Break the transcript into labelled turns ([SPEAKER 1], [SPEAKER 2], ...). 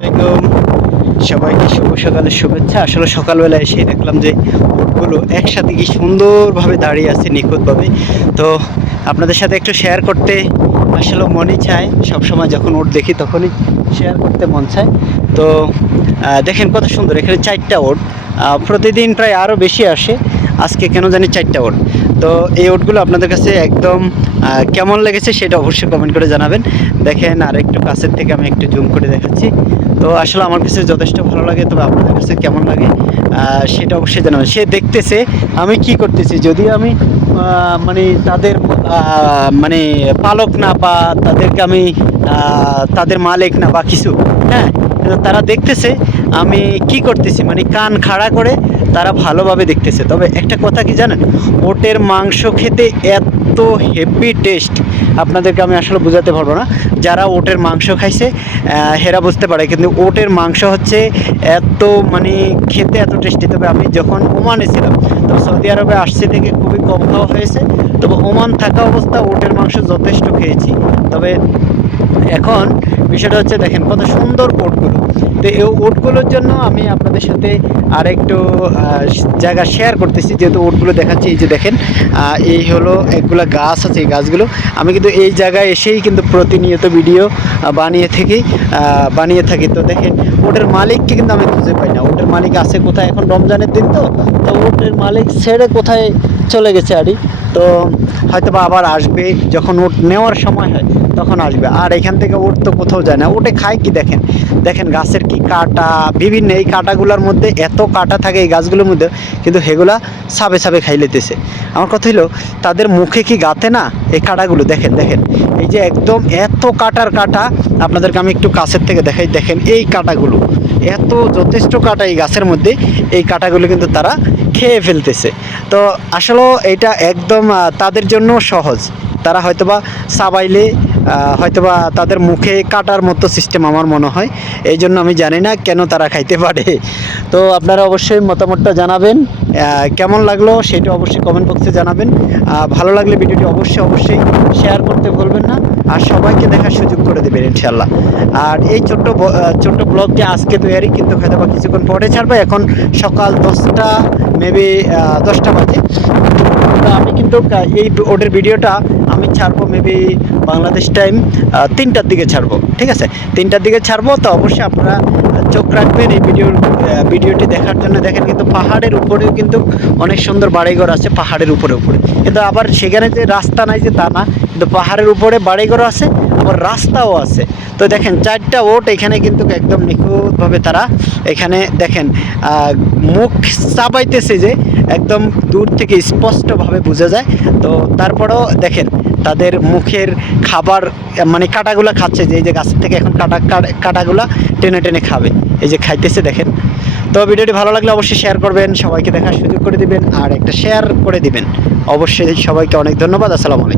[SPEAKER 1] আসসালামাইকুম সবাইকে শুভ সকালের শুভেচ্ছা। আসলে সকালবেলা এসে দেখলাম যে উটগুলো একসাথে কি সুন্দরভাবে দাঁড়িয়ে আছে নিখুঁতভাবে। তো আপনাদের সাথে একটু শেয়ার করতে আসলে মনই চায়। সবসময় যখন ওট দেখি তখনই শেয়ার করতে মন চায়। তো দেখেন কত সুন্দর। এখানে চারটা ওট প্রতিদিন প্রায় আরও বেশি আসে। আজকে কেন জানি চারটা ওট তো এই ওটগুলো আপনাদের কাছে একদম কেমন লেগেছে সেটা অবশ্যই কমেন্ট করে জানাবেন। দেখেন আর একটু কাছের থেকে আমি একটু জুম করে দেখাচ্ছি। তো আসলে আমার কাছে যথেষ্ট ভালো লাগে, তবে আপনাদের কাছে কেমন লাগে সেটা অবশ্যই জানাবেন। সে দেখতেছে, আমি কি করতেছি যদি আমি মানে তাদের মানে পালক না বা তাদেরকে আমি তাদের মালিক না বা কিছু হ্যাঁ তারা দেখতেছে, আমি কি করতেছি? মানে কান খাড়া করে তারা ভালোভাবে দেখতেছে। তবে একটা কথা কি জানেন? ওটের মাংস খেতে এত হেভি টেস্ট আপনাদেরকে আমি আসলে বোঝাতে পারব না। যারা ওটের মাংস খাইছে হেরা বুঝতে পারে, কিন্তু ওটের মাংস হচ্ছে এত মানে খেতে এত টেস্টি তবে আমি যখন ওমানে ছিলাম তো সৌদি আরবে আসছে থেকে খুবই কম খাওয়া হয়েছে। তবে ওমান থাকা অবস্থা, ওটের মাংস যথেষ্ট খেয়েছি। তবে এখন বিষয়টা হচ্ছে, দেখেন কত সুন্দর ওটগুলো তো এই ওটগুলোর জন্য আমি আপনাদের সাথে আর একটু জায়গা শেয়ার করতেছি, যেহেতু ওটগুলো দেখাচ্ছি, এই যে দেখেন এই হলো একগুলা গাছ আছে, এই গাছগুলো। আমি কিন্তু এই জায়গায় এসেই কিন্তু প্রতিনিয়ত ভিডিও বানিয়ে থাকি বানিয়ে থাকি। তো দেখেন, ওটের মালিককে কিন্তু আমি খুঁজে পাই না। ওটের মালিক আছে কোথায়? এখন রমজানের দিন তো তো ওটের মালিক ছেড়ে কোথায় চলে গেছে আরই তো হয়তো বা আবার আসবে, যখন ওট নেওয়ার সময় হয়। তখন আসবে। আর এখান থেকে ওট তো কোথাও যায় না। ওটে খায় কি দেখেন? দেখেন গাছের কি কাটা, বিভিন্ন এই কাটাগুলোর মধ্যে এত কাটা থাকে এই গাছগুলোর মধ্যে, কিন্তু সেগুলা সাবে সাবে খাই লেতেছে। আমার কথা হলো তাদের মুখে কি গাতে না? এই কাটাগুলো, দেখেন দেখেন। এই যে একদম এত কাটার কাটা, আপনাদেরকে আমি একটু কাছের থেকে দেখাই, দেখেন এই কাটাগুলো। এত যথেষ্ট কাটা এই গাছের মধ্যে, এই কাটাগুলো কিন্তু তারা খেয়ে ফেলতেছে। তো আসলে এটা একদম তাদের জন্য সহজ। তারা হয়তোবা সাবাইলে হয়তোবা তাদের মুখে কাটার মতো সিস্টেম আমার মনে হয়। এই জন্য আমি জানি না কেন তারা খাইতে পারে। তো আপনারা অবশ্যই মতামতটা জানাবেন। কেমন লাগল সেটা অবশ্যই কমেন্ট বক্সে জানাবেন। ভালো লাগলে ভিডিওটি অবশ্যই অবশ্যই শেয়ার করতে ভুলবেন না। আর সবাইকে দেখার সুযোগ করে দেবেন ইনশাল্লাহ আর এই ছোট্ট ছোট্ট ব্লগটি আজকে তৈরি, কিন্তু হয়তো বা কিছুক্ষণ পরে ছাড়বে। এখন সকাল দশটা মেবি দশটা বাজে। আমি কিন্তু এই ওদের ভিডিওটা আমি ছাড়বো মেবি বাংলাদেশ টাইম তিনটার দিকে ছাড়বো, ঠিক আছে? তিনটার দিকে ছাড়বো, তো অবশ্যই আপনারা চোখ রাখবেন এই ভিডিওর ভিডিওটি দেখার জন্য। দেখেন কিন্তু পাহাড়ের উপরেও কিন্তু অনেক সুন্দর বাড়িঘর আছে, পাহাড়ের উপরে উপরে। কিন্তু আবার সেখানে যে রাস্তা নাই যে তা না, কিন্তু পাহাড়ের উপরে বাড়িঘর আছে আবার রাস্তাও আছে। তো দেখেন, চারটা ওট এখানে কিন্তু একদম নিখুঁতভাবে তারা এখানে দেখেন মুখ চাপাইতেছে যে একদম দূর থেকে স্পষ্টভাবে বোঝা যায়। তো তারপরেও দেখেন, তাদের মুখের খাবার মানে কাটাগুলা খাচ্ছে যে, এই যে গাছের থেকে এখন কাটা, কাটা- কাটাগুলা টেনে টেনে খাবে। এই যে খাইতেছে দেখেন। তো ভিডিওটি ভালো লাগলে অবশ্যই শেয়ার করবেন, সবাইকে দেখার সুযোগ করে দিবেন, আর একটা শেয়ার করে দিবেন। অবশ্যই সবাইকে অনেক ধন্যবাদ, আসসালামু আলাইকুম।